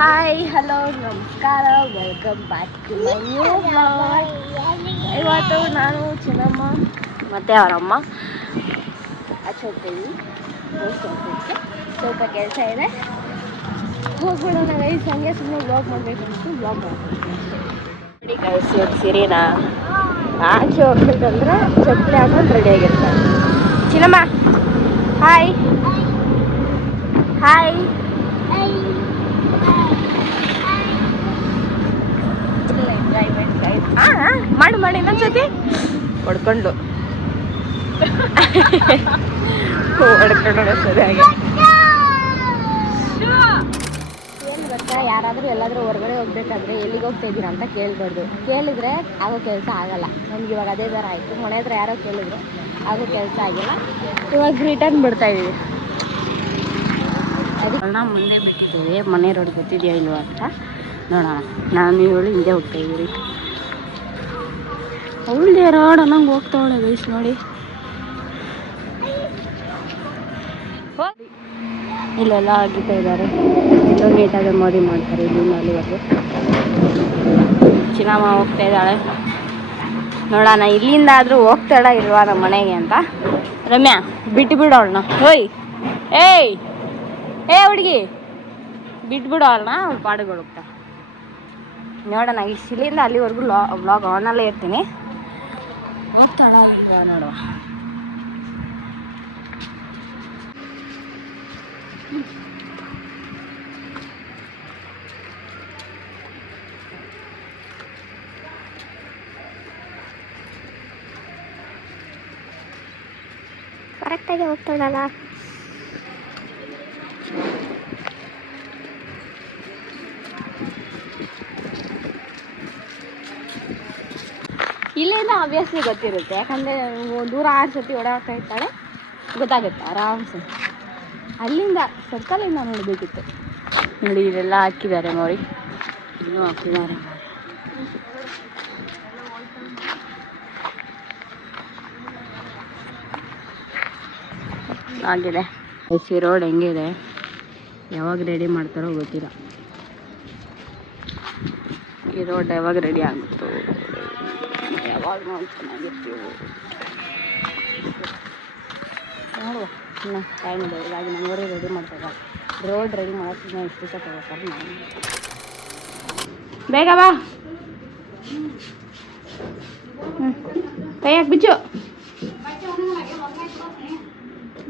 Hi hello ನಮಸ್ಕಾರ welcome back to my new blog. ಇವತ್ತು ನಾನು ಚಿನ್ನಮ್ಮ ಮತ್ತು ಅವರಮ್ಮ ಆಚೆ ಹೋಗ್ತೀವಿ. ಸ್ವಲ್ಪ ಕೆಲಸ ಇದೆ, ಹೋಗ್ಬಿಡೋಣ ಗೈಸ್. ಹಂಗೆ ಸುಮ್ಮನೆ ಬ್ಲಾಗ್ ಮಾಡಬೇಕು ಅನಿಸ್ತು, ಬ್ಲಾಗ್ ಮಾಡ್ತೀನಿ ನೋಡಿ ಗೈಸ್. ಇವತ್ತು ಸಿರಿನ ಆಚೆ ಹೋಗ್ಬೇಕಂದ್ರೆ ಚಪ್ಪಲಿ ಹಾಕೊಂಡು ರೆಡಿ ಆಗಿರ್ತಾರೆ. ಚಿನ್ನಮ್ಮ ಹಾಯ್ ಹಾಯ್. ಮಾಡು ಮಾಡಿ ಇನ್ನೊಂದ್ಸತಿ ಹೊಡ್ಕೊಂಡು ಹೊಡ್ಕೊಂಡು ಸರಿಯಾಗಿ. ಏನು ಗೊತ್ತಾ, ಯಾರಾದರೂ ಎಲ್ಲಾದರೂ ಹೊರಗಡೆ ಹೋಗ್ಬೇಕಾದ್ರೆ ಎಲ್ಲಿಗೆ ಹೋಗ್ತಾ ಇದ್ದೀರಾ ಅಂತ ಕೇಳ್ಬಾರ್ದು. ಕೇಳಿದ್ರೆ ಆಗೋ ಕೆಲಸ ಆಗಲ್ಲ. ನಮ್ಗೆ ಇವಾಗ ಅದೇ ಥರ ಆಯಿತು. ಮನೆ ಹತ್ರ ಯಾರೋ ಕೇಳಿದ್ರೆ ಆಗೋ ಕೆಲಸ ಆಗಿಲ್ಲ. ಇವಾಗ ರಿಟರ್ನ್ ಬಿಡ್ತಾ ಇದ್ದೀವಿ. ಅದನ್ನ ಮುಂದೆ ಬಿಟ್ಟಿದ್ದೀವಿ. ಮನೆ ರೋಡ್ ಗೊತ್ತಿದೆಯಾ ಇಲ್ವಾ ಅಂತ ನೋಡೋಣ. ನಾನು ಇವಳು ಹಿಂದೆ ಹೋಗ್ತಾ ಇದ್ದೀವಿ. ಅವಳೇ ರೋಡ್ ಅನ್ನಂಗೆ ಹೋಗ್ತಾವಳೆ ಗೈಸ್ ನೋಡಿ. ಇಲ್ಲೆಲ್ಲ ಆಗಿತಾ ಇದ್ದಾರೆ. ಎಲ್ಲೋ ನೀಟಾಗಿ ಮೋದಿ ಮಾಡ್ತಾರೆ ಇಲ್ಲಿಂದ ಅಲ್ಲಿವರೆಗೂ. ಚಿನ್ನಮ್ಮ ಹೋಗ್ತಾ ಇದ್ದಾಳೆ. ನೋಡೋಣ ಇಲ್ಲಿಂದ ಆದರೂ ಹೋಗ್ತಾಳ ಇಲ್ವಾ ನಮ್ಮ ಮನೆಗೆ ಅಂತ. ರಮ್ಯಾ ಬಿಟ್ಟುಬಿಡು ಅವಳನ್ನ. ಓಯ್ ಏಯ್ ಹುಡುಗಿ ಬಿಟ್ಬಿಡು ಅವಳನ್ನ, ಅವ್ಳು ಪಾಡುಗಳು ಹೋಗ್ತಾ. ನೋಡೋಣ ಇಲ್ಲಿಂದ ಅಲ್ಲಿವರೆಗೂ ವ್ಲಾಗ್ ಆನಲ್ಲೇ ಇರ್ತೀನಿ. ಹೋಗ್ತಾಳ ಇಲ್ವಾ ನೋಡುವ. ಕರೆಕ್ಟಾಗಿ ಹೋಗ್ತಾಳಲ್ಲ. ಇಲ್ಲಿಂದ ಆಬ್ವಿಯಸ್ಲಿ ಗೊತ್ತಿರುತ್ತೆ, ಯಾಕಂದರೆ ದೂರ 6 ಸತಿ ಓಡಾಡ್ತಾ ಇರ್ತಾಳೆ, ಗೊತ್ತಾಗುತ್ತೆ ಆರಾಮ್ಸೆ. ಅಲ್ಲಿಂದ ಸರ್ಕಲಿಂದ ನೋಡಬೇಕಿತ್ತು ನೋಡಿ. ಇದೆಲ್ಲ ಹಾಕಿದ್ದಾರೆ ನೋಡಿ, ಇನ್ನೂ ಹಾಕಿದ್ದಾರೆ ಆಗಿದೆ. ಎಸ್ ರೋಡ್ ಹೆಂಗಿದೆ, ಯಾವಾಗ ರೆಡಿ ಮಾಡ್ತಾರೋ ಗೊತ್ತಿಲ್ಲ. ಈ ರೋಡ್ ಯಾವಾಗ ರೆಡಿ ಆಗುತ್ತೋ, ಯಾವಾಗ ನಾವು ಚೆನ್ನಾಗಿರ್ತೀವೋ ನೋಡುವ. ಇನ್ನು ಟೈಮ್ ಇದೆ. ಇದಾಗಿ ನಮ್ಮೂರೇ ರೆಡಿ ಮಾಡ್ತಾರೆ. ರೋಡ್ ರೆಡಿ ಮಾಡೋಕ್ಕೆ ಎಷ್ಟು ದಿವಸ ತಗೋತಾರೆ. ನಾನು ಬೇಗ ಬಾ. ಕೈಯಾಗ ಬಿಚ್ಚು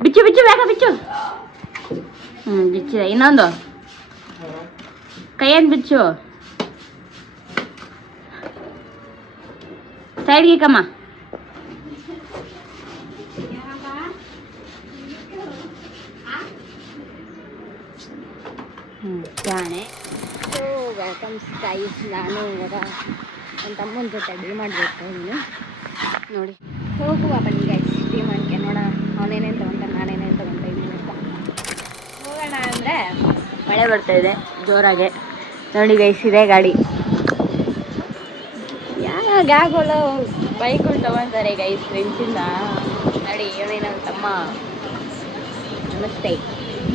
ಬಿಚ್ಚು ಬಿಚ್ಚು ಬೇಗ ಬಿಚ್ಚು. ಬಿಚ್ಚಿದೆ. ಇನ್ನೊಂದು ಕೈಯನ್ನು ಬಿಚ್ಚು. ಸೈಡ್ಗೆ ಕಮ್ಮ. ಜಾಣೆ. So welcome guys. ನಾನು ಇವಾಗ ನನ್ನ ತಮ್ಮನ ಜೊತೆ ಡಿ ಮಾಡಬೇಕು. ಇನ್ನು ನೋಡಿ ಹೋಗುವ ಬನ್ನಿ ಗೈಸ್ ಡಿ ಮಾಡ್ಕೆ. ನೋಡೋಣ ಅವನೇನೇನು ತೊಗೊಂತಾನೆ, ನಾನೇನೇನು ತೊಗೊತಾ ಇದ್ದೀನಿ ಅಂತ. ಹೋಗೋಣ ಅಂದರೆ ಮಳೆ ಬರ್ತಾಯಿದೆ ಜೋರಾಗೆ. ನೋಡಿ ಗೈಸ್ ಇದೇ ಗಾಡಿ. ಯಾವಾಗಲೂ ಬೈಕ್ಗಳು ತೊಗೊತಾರೆ ಗೈಸ್ ಫ್ರೆಂಡ್ಸಿಂದ. ನೋಡಿ ಇವನೇ ನನ್ನ ತಮ್ಮ. ನಮಸ್ತೆ.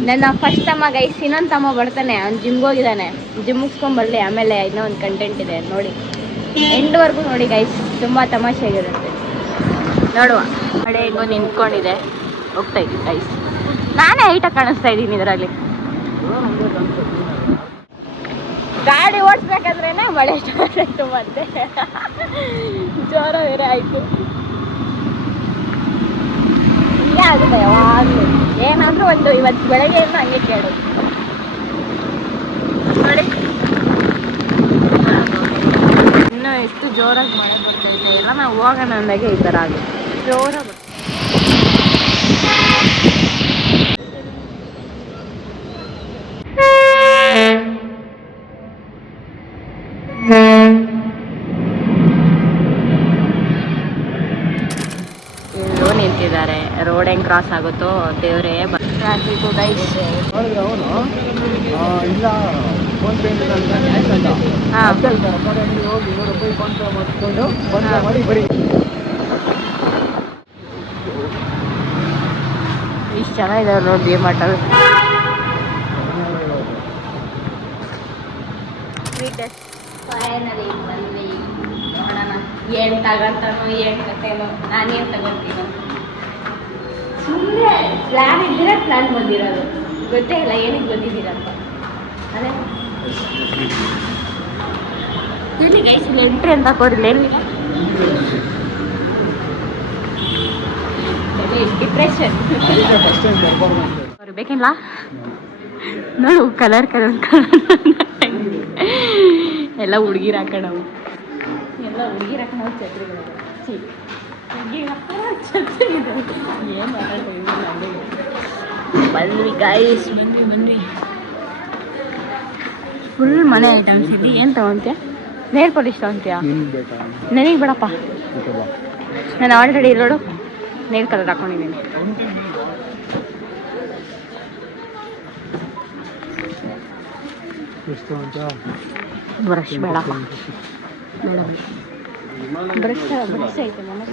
ನನ್ನ ಫಸ್ಟ್ ತಮ್ಮ ಗೈಸ್. ಇನ್ನೊಂದು ತಮ್ಮ ಬರ್ತಾನೆ, ಅವ್ನು ಜಿಮ್ಗೆ ಹೋಗಿದ್ದಾನೆ. ಜಿಮ್ ಮುಗಿಸ್ಕೊಂಬರಲಿ, ಆಮೇಲೆ ಇನ್ನೂ ಒಂದು ಕಂಟೆಂಟ್ ಇದೆ ನೋಡಿ. ಎಂಡ್ವರೆಗೂ ನೋಡಿ ಗೈಸ್, ತುಂಬ ತಮಾಷೆಯಾಗಿರುತ್ತೆ. ನೋಡುವ ಮಳೆ ಹೆಂಗೋ ನಿಂತ್ಕೊಂಡಿದೆ. ಹೋಗ್ತಾ ಇದ್ದೀನಿ ಗೈಸ್. ನಾನೇ ಹೈಟಾಗಿ ಕಾಣಿಸ್ತಾ ಇದ್ದೀನಿ ಇದರಲ್ಲಿ. ಗಾಡಿ ಓಡಿಸ್ಬೇಕಾದ್ರೇ ಮಳೆ ಸ್ಟಾರ್ಟ್ ಆಯಿತು, ಮತ್ತೆ ಜೋರ ಬೇರೆ ಆಯಿತು. ಹಿಂಗೆ ಆಗುತ್ತೆ ಯಾವಾಗಲೂ. ಏನಾದರೂ ಒಂದು ಇವತ್ತು ಬೆಳಗ್ಗೆಯಿಂದ ಹಂಗೆ ಕೇಳೋದು ನೋಡಿ. ಇನ್ನೂ ಎಷ್ಟು ಜೋರಾಗಿ ಮಳೆ ಬರ್ತಾಯಿದೆ. ಎಲ್ಲ ನಾವು ಹೋಗೋಣ ಅಂದಾಗೆ ಈ ಥರ ಆಗುತ್ತೆ, ಜೋರಾಗಿ. ಎಲ್ಲೋ ನಿಂತಿದ್ದಾರೆ. ರೋಡ್ ಹೆಂಗೆ ಕ್ರಾಸ್ ಆಗುತ್ತೋ ದೇವರೇ. Traffic guys. ಇಷ್ಟು ಚೆನ್ನಾಗಿದ್ದಾವೆ ನೋಡಿ ಡಿ ಮಾರ್ಟಲ್ಲಿ. ಸ್ವೀಟೆಸ್ಟ್ ಫೈನಲಿ ಬಂದ್ವಿ. ನೋಡೋಣ ಏನು ತಗೊಂತಾನೋ ಏನು ಕತೆನೋ, ನಾನೇನು ತಗೊತೀನೋ. ಸುಮ್ಮನೆ ಪ್ಲ್ಯಾನ್ ಇದ್ದರೆ ಪ್ಲ್ಯಾನ್ ಬಂದಿರೋದು, ಗೊತ್ತೇ ಇಲ್ಲ ಏನಕ್ಕೆ ಬಂದಿದ್ದೀರಂತ. ಅದೇ ಇಲ್ಲಿ ಗೈಸ್ ಇಲ್ಲಿ ಎಂಟ್ರಿ ಅಂತ ಕೊಡಿಲ್ಲ ಏನಿಲ್ಲ, ಡಿಪ್ರೆಷನ್ ಅವ್ರು ಬೇಕಿಲ್ಲ ನೋಡು. ಕಲರ್ ಎಲ್ಲ ಹುಡುಗಿರು ಹಾಕೋಣವು, ಎಲ್ಲ ಹುಡುಗಿರು ಹಾಕೋಣ ಛತ್ರಿಗಳು. ಹುಡುಗಿರು ಹಾಕೋಣ ಛತ್ರಿಗಳು ಏನು ಮಾತಾಡ್ತೀವಿ. ಬಂದ್ವಿ ಗೈಸ್, ಬಂದ್ವಿ. ಫುಲ್ ಮನೆ ಐಟಮ್ಸ್ ಇದೆ. ಏನು ತೊಗೊತೀಯ? Nail polish ತೊಗೊತೀಯ? ನನಗೆ ಬೇಡಪ್ಪ, ನಾನು ಆಲ್ರೆಡಿ ನೋಡು ನೇಲ್ ಕಲರ್ ಹಾಕೊಂಡಿದ್ದೀನಿ. ಬ್ರಷ್ ಬೇಡಪ್ಪ, ಬೇಡ ಬ್ರಷ್ ಐತೆ ಮನೆ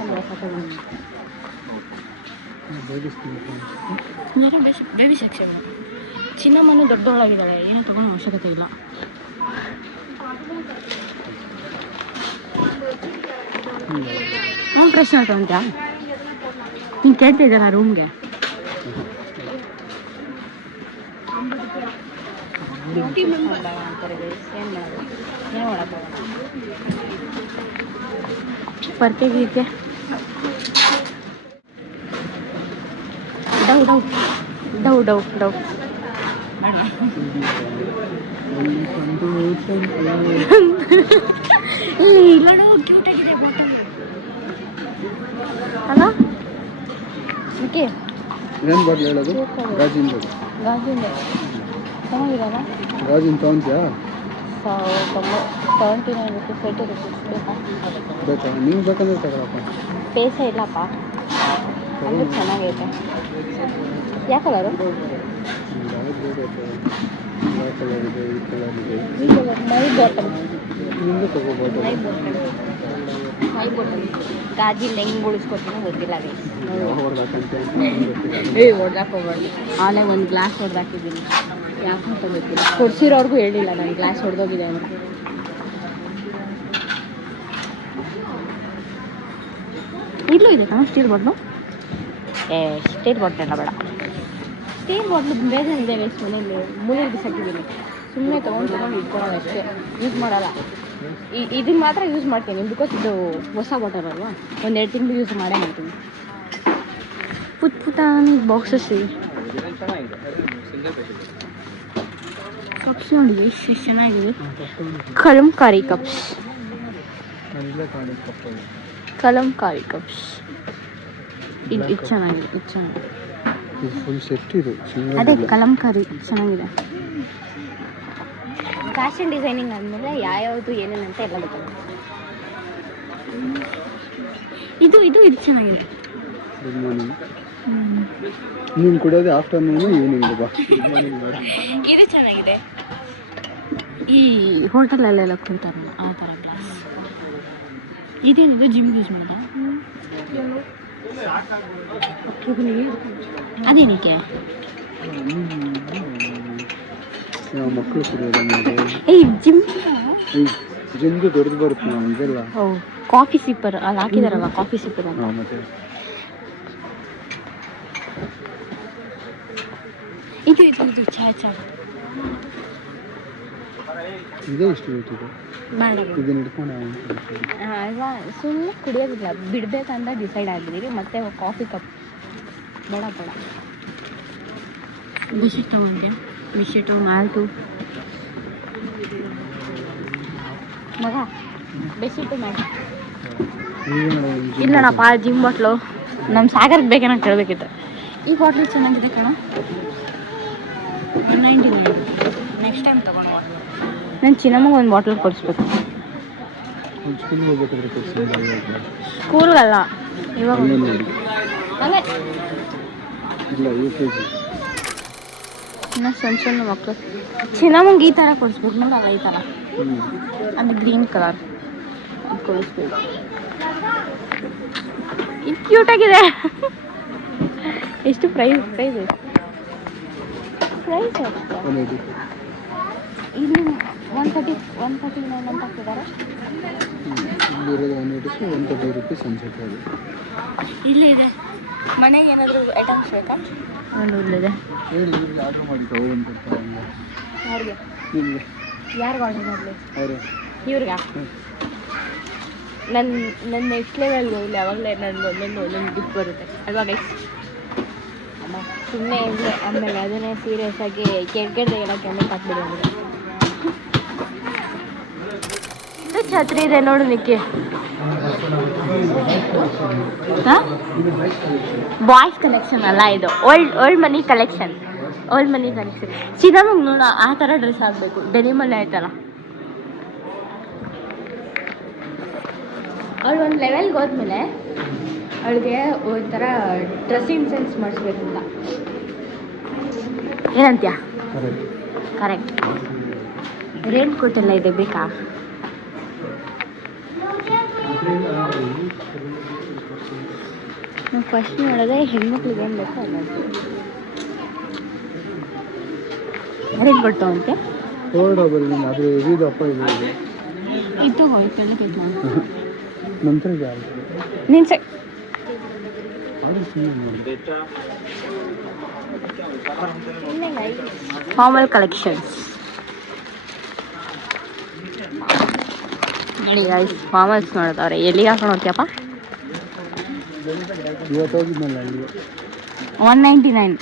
ಬೇಬಿ ಸೆಕ್ಷನ್. ಚಿನ್ನಮ್ಮನ ದೊಡ್ಡವಳಾಗಿದ್ದಾಳೆ, ಏನೋ ತಗೊಳ್ಳೋ ಅವಶ್ಯಕತೆ ಇಲ್ಲ. ಪ್ರಶ್ನೆ ತಗೊಂತ ನೀನು ಕೇಳ್ತಿದ್ದಲ್ಲ ರೂಮ್ಗೆ. ಪರ್ಕೆ ಗೀಕೆ ಡೌ ಡೌ ಡೌ ಡೌ ಡೌ ಇಲ್ಲ ಕ್ಯೂಟ್ ಆಗಿದೆ ಬಾಟಲ್ ಅಲ್ಲ. ಓಕೆ ಏನು ಬಾಟ್ಲ್ ಹೇಳೋದು? ಗಾಜಿಂದು ಚೆನ್ನಾಗಿರಲ್ಲ. ಗಾಜಿನ ತೊಗೊಂತೀಯಾ? 79 rupees 80 rupees ಬೇಕಾ? ನೀವು ಬೇಕಂದ್ರೆ ತಗೊಳಪ್ಪ. ಪೈಸೆ ಇಲ್ಲಪ್ಪ, ಅಂದರೆ ಚೆನ್ನಾಗೈತೆ. ಯಾವ ಕಲರು? ಮೈ ಬಾಟಲ್ ನಿಮ್ಮದು ತಗೋಬೋದು. ಮೈ ಬಾಟಲ್ ಗಾಜಿಂದ ಹೆಂಗೆ ಉಳಿಸ್ಕೊಡ್ತೀನೋ ಗೊತ್ತಿಲ್ಲ. ಹೊಡ್ದಾಕೋಬಾರ್ದು. ಆಮೇಲೆ ಒಂದು ಗ್ಲಾಸ್ ಹೊಡೆದಾಕಿದ್ದೀನಿ, ಯಾಕಂತ ಗೊತ್ತಿಲ್ಲ. ಕೊಡ್ಸಿರೋರ್ಗೂ ಹೇಳಿಲ್ಲ ನಾನು ಗ್ಲಾಸ್ ಹೊಡೆದೋಗಿದೆ ಅಂತ. ಇಲ್ಲೂ ಇದೆ ಕಣ ಸ್ಟೀಲ್ ಬಾಟ್ಲು. ಸ್ಟೀಲ್ ಬಾಟ್ಲ್ ಎಲ್ಲ ಬೇಡ. ಸ್ಟೀಲ್ ಬಾಟ್ಲು ಬೇಜಾನಿದೆ ಗೈಸ್, ಮನೇಲಿ ಮೂಲೆ ಬಿಸಾಕಿದ್ದೀನಿ. ಸುಮ್ಮನೆ ತೊಗೊಂಡು ಇಟ್ಕೊಳ್ಳೋದು ಅಷ್ಟೇ, ಯೂಸ್ ಮಾಡಲ್ಲ. ಇದನ್ನು ಮಾತ್ರ ಯೂಸ್ ಮಾಡ್ತೀನಿ, ಬಿಕಾಸ್ ಇದು ಹೊಸ ಬಾಟಲ್ ಅಲ್ವಾ. 1-2 ತಿಂಗಳು ಯೂಸ್ ಮಾಡೇ ಮಾಡ್ತೀನಿ. ಪುಟಾಣಿ ಬಾಕ್ಸಸ್ ಇವೆ. ಕಪ್ಸ್ ನೋಡಿ ಎಷ್ಟು ಚೆನ್ನಾಗಿದೆ. Kalamkari cups, Kalamkari cups. ಇದು ಚೆನ್ನಾಗಿದೆ, ಇದು ಚೆನ್ನಾಗಿದೆ. ಅದೇ ಕಲಂಕಾರಿ ಚೆನ್ನಾಗಿದೆ. ಫ್ಯಾಷನ್ ಡಿಸೈನಿಂಗ್ ಆದಮೇಲೆ ಯಾವ್ಯಾವುದು ಏನೇನಂತ ಎಲ್ಲ ಗೊತ್ತಾಗುತ್ತೆ. ಇದು ಚೆನ್ನಾಗಿದೆ. ನೀನು ಕುಡಿಯೋದು ಆಫ್ಟರ್ನೂನು ಈವ್ನಿಂಗ್ ಬಾ. ಇದು ಚೆನ್ನಾಗಿದೆ. ಈ ಹೋಟೆಲಲ್ಲೆಲ್ಲ ಕೊಡ್ತಾರಲ್ಲ ಆ ಥರ ಗ್ಲಾಸ್. ಇದೇನಿದೆ? ಜಿಮ್ ಯೂಸ್ ಮಾಡೋದಾ? ಅದೇನಕ್ಕೆ ಮಕ್ಕಳು ಕುಡಿಯೋದು? ಏಯ್ ಜಿಮ್ದು ದೊಡ್ಡದು ಬರುತ್ತೆ ನಾವು ಇದೆಲ್ಲ. ಕಾಫಿ ಸಿಪ್ಪರ್ ಅಲ್ಲಿ ಹಾಕಿದಾರಲ್ಲ, ಕಾಫಿ ಸಿಪ್ಪರ್ ಅಂತ. ಮತ್ತೆ ಇದು ಚಾ ಇದೇ ಇಷ್ಟು ಬೇಕು. ಇದನ್ನ ಹಿಡ್ಕೊಂಡು ಸುಮ್ಮನೆ ಕುಡಿಯೋದಿಲ್ಲ, ಬಿಡ್ಬೇಕಂತ ಡಿಸೈಡ್ ಆಗಿದ್ದೀವಿ. ಮತ್ತೆ ಕಾಫಿ ಕಪ್ ಬೇಡ. ಬಿಸ್ಕೆಟ್ ತಗೊಂಡೆ, ಬಿಸ್ಕೆಟು ಮಾಲ್ಟು ಮಗ, ಬಿಸ್ಕೆಟು ಮಾಲ್ಟು ಇಲ್ಲಣ್ಣಪ್ಪ. ಜಿಮ್ ಬಾಟ್ಲು ನಮ್ಮ ಸಾಗರ್ಗೆ ಬೇಕೇನೋ ಕೇಳಬೇಕಿತ್ತು. ಈ ಬಾಟ್ಲು ಚೆನ್ನಾಗಿದೆ ಕಣ, 199. ನೆಕ್ಸ್ಟ್ ಟೈಮ್ ತೊಗೊಂಡು ನಾನು ಚಿನ್ನಮ್ಮಗೆ ಒಂದು ಬಾಟ್ಲ್ ಕೊಡಿಸ್ಬೇಕು. ಸ್ಕೂಲ್ಗಲ್ಲ, ಇವಾಗ ಇನ್ನು ಸಣ್ಣ ಮಕ್ಕಳು. ಚಿನ್ನಮ್ಮಗೆ ಈ ಥರ ಕೊಡಿಸ್ಬೇಕು ನೋಡಲ್ಲ, ಈ ಥರ ಅದು ಗ್ರೀನ್ ಕಲರ್ ಕೊಡಿಸ್ಬೇಕು. ಇದು ಕ್ಯೂಟಾಗಿದೆ. ಎಷ್ಟು ಪ್ರೈಸ್ ಎಷ್ಟು ಇಲ್ಲಿ 139 ಅಂತ ಹಾಕಿದ್ದಾರೆ. ಇಲ್ಲಿರೋದು 180 130 ಅನ್ಸುತ್ತೆ ಅದು. ಇಲ್ಲಿ ಇದೆ. ಮನೆಗೆ ಏನಾದರೂ ಐಟಮ್ಸ್ ಬೇಕಾ? ಒಂದು ಇಲ್ಲಿದೆ. ಹೇಳಿ ಇಲ್ಲಿ ಆರ್ಡ್ರ್ ಮಾಡಿ ತಗೊಳ್ಳಿ ಕೊಡ್ತಾರೆ. ಯಾರಿಗೆ? ನಿಮಗೆ. ಯಾರಿಗೆ ಆರ್ಡ್ರ್ ಮಾಡಲಿ? ಅವರು ಇವ್ರಿಗ? ನನ್ನ ನೆಕ್ಸ್ಟ್ ಲೆವೆಲ್ಗೆ ಹೋಗಲಿ, ಅವಾಗಲೇ ಒಂದೊಂದು ಗಿಫ್ಟ್ ಬರುತ್ತೆ ಅಲ್ವಾ ಗೈಸ್? ಸುಮ್ಮನೆ ಇಲ್ಲೇ ಆಮೇಲೆ ಅದನ್ನೇ ಸೀರಿಯಸ್ ಆಗಿ ಕೆಡ್ಗೆಡ್ದೆ ಹೇಳೋಕ್ಕೆ ಆಮೇಲೆ ಹಾಕ್ಬಿಡಿ ಅಂದರೆ. ಇದು ಛತ್ರಿ ಇದೆ ನೋಡು ನಿಕ್ಕಿ. ಹಾಂ, ಬಾಯ್ಸ್ ಕಲೆಕ್ಷನ್ ಅಲ್ಲ ಇದು, ಓಲ್ಡ್ ಮನಿ ಕಲೆಕ್ಷನ್. ನಮಗೆ ನೋಡ ಆ ಥರ ಡ್ರೆಸ್ ಆಗಬೇಕು, ಡೆನಿಮಲ್ಲಿ ಆಯ್ತಲ್ಲ. ಅವಳು ಒಂದು ಲೆವೆಲ್ಗೆ ಹೋದ್ಮೇಲೆ ಅವಳಿಗೆ ಒಂಥರ ಡ್ರೆಸ್ಸಿಂಗ್ ಸೆನ್ಸ್ ಮಾಡಿಸ್ಬೇಕು ಅಂತ. ಏನಂತೀಯ? ಕರೆಕ್ಟ್. ರೇನ್ ಕೋಟ್ ಎಲ್ಲ ಇದೆ, ಬೇಕಾ? ನಾವು ಫಸ್ಟ್ ನೋಡೋದೇ ಹೆಣ್ಮಕ್ಳಿಗೆ ಏನು ಬೇಕೋ ಅನ್ನೋದು. ರೇನ್ ಕೋಟ್ ತಗೊಂತೆ ಫೋಲ್ಡಬಲ್ ಅದು ಇದಪ್ಪ ಇದು ಇದು ಹೋಯ್ತು ನಂತರ ನೀನು ಸೆ ಫಾರ್ಮಲ್ ಕಲೆಕ್ಷನ್ಸ್ ನೋಡಿ ಗೈಸ್, ಫಾರ್ಮಲ್ಸ್ ನೋಡಿದವ್ರೆ. ಎಲ್ಲಿಗೆ ಹಾಕೊಂಡು ಹೋಗ್ತೀಯಪ್ಪ? ಇವತ್ತು ಹೋಗಿದ್ನಲ್ಲ ಅಲ್ಲಿ 199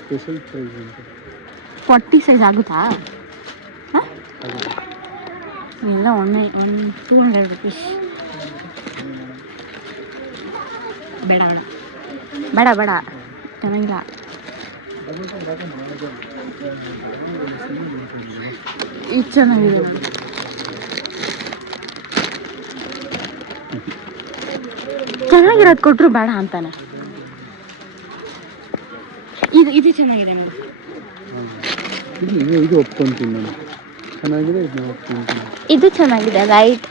ಸ್ಪೆಷಲ್ ಪ್ರೈಸ್ ಅಂತ. 40 ಸೈಜ್ ಆಗುತ್ತಾ? ಹಾಂ, ಎಲ್ಲ 200 ರುಪೀಸ್. ಬೇಡ ಬೇಡ ಬೇಡ ಬೇಡ, ಚೆನ್ನಾಗಿಲ್ಲ. ಇದು ಚೆನ್ನಾಗಿದೆ. ಚೆನ್ನಾಗಿರೋದು ಕೊಟ್ಟರು ಬೇಡ ಅಂತಾನೆ. ಇದು ಚೆನ್ನಾಗಿದೆ ನೋಡಿ. ಇದು ಒಪ್ಕೊಂತೀನಿ ನಾನು, ಚೆನ್ನಾಗಿದೆ. ಇದನ್ನ ಒಪ್ಕೊಂತೀನಿ. ಇದು ಚೆನ್ನಾಗಿದೆ, ಲೈಟ್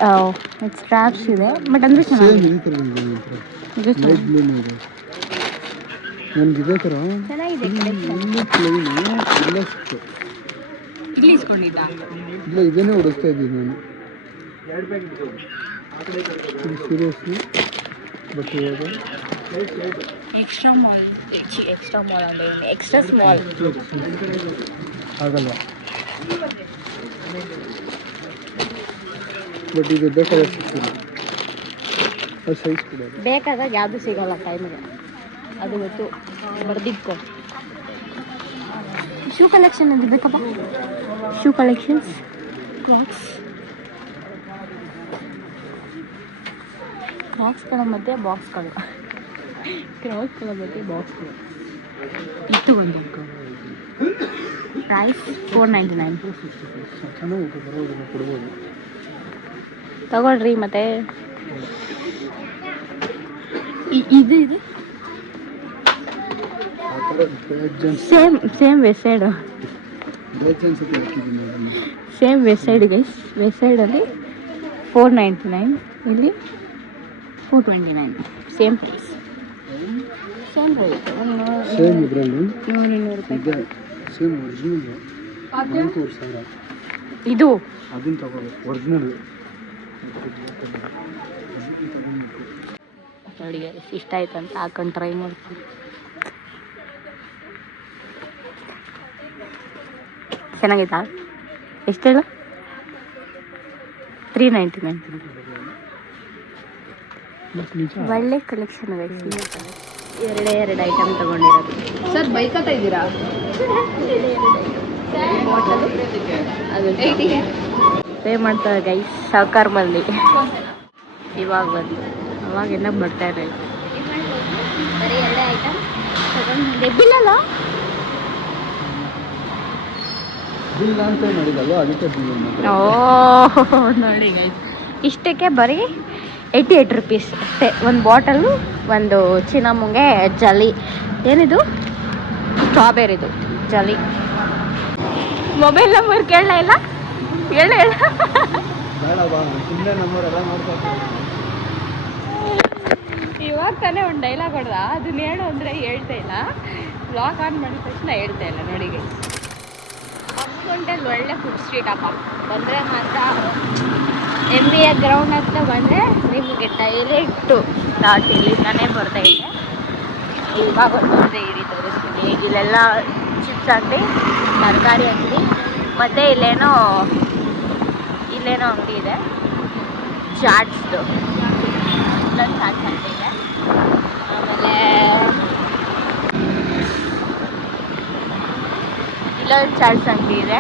ಸ್ಟ್ರಾಪ್ಸ್ ಇದೆ, ಬಟ್ ಅಂದರೆ ಚೆನ್ನಾಗಿದೆ. ಇದು ಚೆನ್ನಾಗಿದೆ. ನನಗೆ ಇದೇ ಥರ ಚೆನ್ನಾಗಿದೆ. ಪ್ಲೈನ್ ಇಲ್ಲಿ ಇಸ್ಕೊಂಡಿದ್ದ? ಇಲ್ಲ, ಇದನ್ನೇ ಹೊಡಿಸ್ತಾ ಇದ್ದೀನಿ ನಾನು. ಸೀರಿಯಸ್ಲಿ ಬಟ್ ಇವಾಗ ಎಕ್ಸ್ಟ್ರಾ ಮಾಲ್ ಅಂದರೆ ಎಕ್ಸ್ಟ್ರಾ ಸ್ಮಾಲ್ ಆಗಲ್ಲ. ಬಟ್ ಇದು ಬೇಕಾದ ಸಿಗ್ತಿಲ್ಲ, ಅದು ಸೈಜ್ ಕೂಡ ಬೇಕಾದಾಗ ಯಾವುದು ಸಿಗಲ್ಲ ಟೈಮಿಗೆ, ಅದು ಗೊತ್ತು. ಬರ್ದಿಟ್ಕೊ. ಶೂ ಕಲೆಕ್ಷನ್ ಅದು ಬೇಕಪ್ಪ. ಶೂ ಕಲೆಕ್ಷನ್ಸ್, ಕ್ರಾಕ್ಸ್ಗಳ ಮಧ್ಯೆ ಬಾಕ್ಸ್ಗಳು, ಕ್ರಾಕ್ಸ್ಗಳ ಮಧ್ಯೆ ಬಾಕ್ಸ್ಗಳು. ಇದು ಒಂದು ಪ್ರೈಸ್ 499. ಚೆನ್ನಾಗಿ ಬರೋದಿಲ್ಲ, ಕೊಡ್ಬೋದು. ತಗೊಳ್ರಿ. ಮತ್ತೆ ಇದು same west side guys. West ಸೈಡಲ್ಲಿ 499, ಇಲ್ಲಿ 429. Same price. ಸೇಮ್ ಇದರಲ್ಲಿ 100 ರೂಪಾಯಿ. Same original 1000. ಇದು ಅದನ್ನ ತಗೋಬೇಕು, ಒರಿಜಿನಲ್. ನೋಡಿ ಇಷ್ಟ ಆಯ್ತು ಅಂತ ಹಾಕೊಂಡು ಟ್ರೈ ಮಾಡ್ತೀನಿ. ಚೆನ್ನಾಗಿತ್ತಾ? ಎಷ್ಟು ಹೇಳು? 399. ಒಳ್ಳೆ ಕಲೆಕ್ಷನ್ ಬೇಕು. ಎರಡು ಐಟಮ್ ತಗೊಂಡಿರೋದು. ಸರ್ ಬೈಕ್ ಹತ್ತ ಇದ್ದೀರಾ? ಅದು ಪೇ ಮಾಡ್ತಾರೆ ಗೈಸ್. ಸಾವ್ಕಾರ್ ಮಂದಿ ಇವಾಗ ಬಂದು, ಅವಾಗೆಲ್ಲ ಬರ್ತಾ ಇರಲಿಲ್ಲ. ಬರೀ 2 ಐಟಮ್ ತಗೊಂಡು ಬಿಲ್ಲಲ್ಲ. ಬಿಲ್ ಅಂತ ಮಾಡಿದಲ್ವ, ಅದಕ್ಕೆ ಬಿಲ್. ಓ ನೋಡಿ ಗೈಸ್, ಇಷ್ಟಕ್ಕೆ ಬರೀ 88 ರುಪೀಸ್ ಅಷ್ಟೇ. ಒಂದು ಬಾಟಲು, ಒಂದು ಚಿನ್ನಮುಂಗೆ ಜಲಿ. ಏನಿದು? ಸ್ಟ್ರಾಬೆರಿದು ಜಲಿ. ಮೊಬೈಲ್ ನಂಬರ್ ಕೇಳಲ್ಲ ಇಲ್ಲ? ಹೇಳ ಸುಮ್ಮನೆ ನಮ್ಮವರೆಲ್ಲ ನೋಡ್ತಾರೆ. ಇವಾಗ ತಾನೇ ಒಂದು ಡೈಲಾಗ್ ಹೊಡೆದ, ಅದನ್ನ ಹೇಳು ಅಂದರೆ ಹೇಳ್ತಾ ಇಲ್ಲ. ಬ್ಲಾಗ್ ಆನ್ ಮಾಡಿದ ತಕ್ಷಣ ಹೇಳ್ತಾ ಇಲ್ಲ ನೋಡಿ ಗೈಸ್. ಕುಂಟಲ್ಲಿ ಒಳ್ಳೆ ಫುಡ್ ಸ್ಟ್ರೀಟ್ ಅಪ್ಪ. ಬಂದರೆ ಮಾತ್ರ MBA ಗ್ರೌಂಡ್ ಹತ್ರ ಬಂದರೆ ನಿಮಗೆ ಡೈರೆಕ್ಟು ಸ್ಟಾರ್ಟ್ ಇಲ್ಲಿಂದಾನೇ ಬರ್ತೈತೆ. ಇವಾಗ ಒಂದೊಂದೇ ಇರಿ ತೋರಿಸ್ತೀನಿ. ಈಗ ಇಲ್ಲೆಲ್ಲ ಚಿಪ್ಸ್ ಅಂಗಡಿ, ತರಕಾರಿ ಅಂಗಡಿ, ಮತ್ತು ಇಲ್ಲೇನೋ ಅಂಗಡಿ ಇದೆ ಚಾಟ್ಸ್ದು. ಇಲ್ಲೊಂದು ಚಾಟ್ಸ್ ಅಂಗಡಿ ಇದೆ. ಆಮೇಲೆ ಇಲ್ಲೊಂದು ಚಾಟ್ಸ್ ಅಂಗಡಿ ಇದೆ.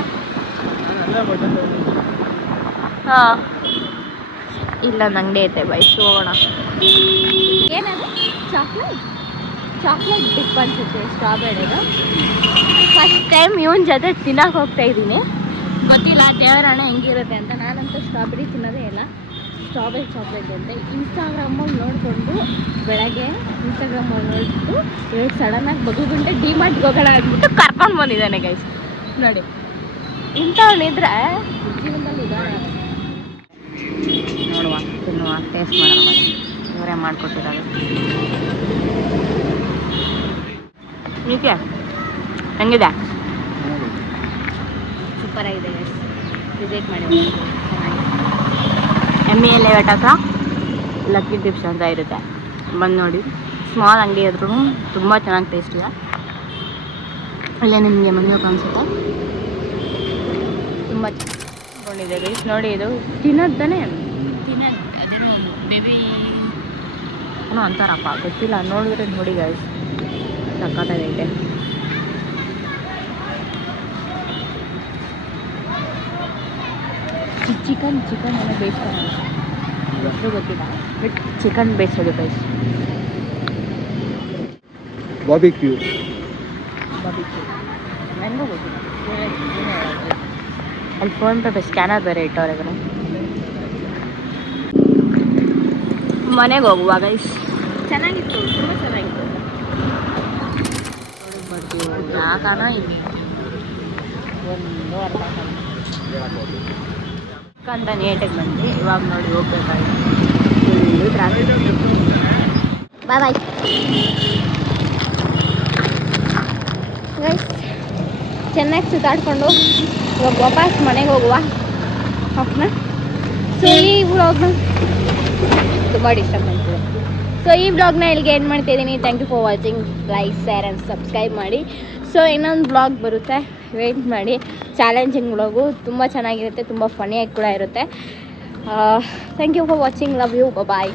ಹಾಂ, ಇಲ್ಲೊಂದು ಅಂಗಡಿ ಐತೆ. ಬೈಸು ಹೋಗೋಣ. ಏನದು? ಚಾಕ್ಲೇಟ್ ಡಿಪ್ ಅನ್ಸುತ್ತೆ, ಸ್ಟ್ರಾಬೆರಿದು. ಫಸ್ಟ್ ಟೈಮ್ ಇವನ ಜೊತೆ ತಿನ್ನಕ್ಕೆ ಹೋಗ್ತಾ ಇದ್ದೀನಿ. ಗೊತ್ತಿಲ್ಲ ದೇವರಾಣೆ ಹೆಂಗಿರುತ್ತೆ ಅಂತ. ನಾನಂತೂ ಸ್ಟ್ರಾಬೆರಿ ತಿನ್ನೋದೇ ಇಲ್ಲ. ಸ್ಟ್ರಾಬೆರಿ ಚಾಕ್ಲೇಟ್ ಅಂತ ಇನ್ಸ್ಟಾಗ್ರಾಮಲ್ಲಿ ನೋಡಿಕೊಂಡು ಬೆಳಗ್ಗೆ ಇನ್ಸ್ಟಾಗ್ರಾಮಲ್ಲಿ ನೋಡಿಬಿಟ್ಟು ಇವಾಗ ಸಡನ್ನಾಗಿ ಬಗ್ಗುಂಟೆ ಡಿಮಾರ್ಟ್ಗೆ ಹೋಗೋಣ ಅಂದ್ಬಿಟ್ಟು ಕರ್ಕೊಂಡು ಬಂದಿದ್ದಾನೆ ಗೈಸ್. ನೋಡಿ, ಇಂಥವನ್ನಿದ್ರೆ ಜೀವನದಲ್ಲಿ ಇದ್ದಾನೆ. ನೋಡುವ, ತಿನ್ನುವ, ಟೇಸ್ಟ್ ಮಾಡೋಣ. ಮಾಡಿ ಇವರೇ ಮಾಡಿಕೊಟ್ಟಿರೋದು. ಏಕೆ ಹೆಂಗಿದೆ? ಸೂಪರಾಗಿದೆ. ವಿಸಿಟ್ ಮಾಡಿ. MBA ಲೇಔಟ್ ಹತ್ರ ಲಕ್ಕಿ ಟಿಪ್ಸ್ ಅಂತ ಇರುತ್ತೆ, ಬಂದು ನೋಡಿ. ಸ್ಮಾಲ್ ಅಂಗಡಿ ಆದ್ರೂ ತುಂಬ ಚೆನ್ನಾಗಿ ಟೇಸ್ಟ್ ಇದೆ. ಅಲ್ಲೇ ನಿಮಗೆ ಮನೆಯೋ ಕಾಣಿಸುತ್ತೆ. ತುಂಬ ಚೆನ್ನಾಗಿದೆ ಗೈಸ್. ನೋಡಿ, ಇದು ತಿನ್ನೋದಾನೆ. ಅದೇನೋ ಬೇಬಿ ಏನೋ ಅಂತಾರಪ್ಪ, ಗೊತ್ತಿಲ್ಲ. ನೋಡಿದ್ರೆ ನೋಡಿ ಗೈಸ್, ಸಕ್ಕತ್ತಾಗೈತೆ. ಚಿಕನ್ ಏನೋ ಬೇಯಿಸ್ತಾರೆ, ಹೆಸರು ಗೊತ್ತಿಲ್ಲ, ಬಟ್ ಚಿಕನ್ ಬೇಯಿಸೋದು ಗೈಸ್. ಬಾರ್ಬಿಕ್ಯೂ ನನಗೂ ಗೊತ್ತಿಲ್ಲ. ಅಲ್ಲಿ ಫೋನ್ಪೇ ಸ್ಕ್ಯಾನರ್ ಬೇರೆ ಇಟ್ಟವ್ರೆ. ಮನೆಗೆ ಹೋಗುವ ಗೈಸ್. ಚೆನ್ನಾಗಿತ್ತು, ತುಂಬ ಚೆನ್ನಾಗಿತ್ತು. ಬರ್ತೀವಿ. ಯಾಕನ ಇಲ್ಲಿ ಒಂದು ಅರ್ಧ ಅಂತ ನೀಟಾಗಿ ಬಂದು ಇವಾಗ ನೋಡಿ ಹೋಗ್ಬೇಕಾಗಿತ್ತು. ಟ್ರಾಫಿಕ್. ಬಾಯ್ ಬಾಯ್ ಗೈಸ್. ಚೆನ್ನಾಗಿ ಸುತ್ತಾಡ್ಕೊಂಡು ಇವಾಗ ವಾಪಸ್ ಮನೆಗೆ ಹೋಗುವ. ಓಕೆನಾ? ಸೊ ಈ ವ್ಲಾಗ್ನ ತುಂಬ ಡಿಸ್ಟರ್ಬ್ ಮಾಡ್ತೀವಿ. ಸೊ ಈ ವ್ಲಾಗ್ನ ಇಲ್ಲಿಗೆ ಎಂಡ್ ಮಾಡ್ತಾಯಿದ್ದೀನಿ. Thank you for watching. Like, share and subscribe ಮಾಡಿ. ಸೊ ಇನ್ನೊಂದು ವ್ಲಾಗ್ ಬರುತ್ತೆ, ವೇಟ್ ಮಾಡಿ. ಚಾಲೆಂಜಿಂಗ್ ವ್ಲಾಗು ತುಂಬ ಚೆನ್ನಾಗಿರುತ್ತೆ, ತುಂಬ ಫನಿಯಾಗಿ ಕೂಡ ಇರುತ್ತೆ. Thank you for watching. Love you. Bye.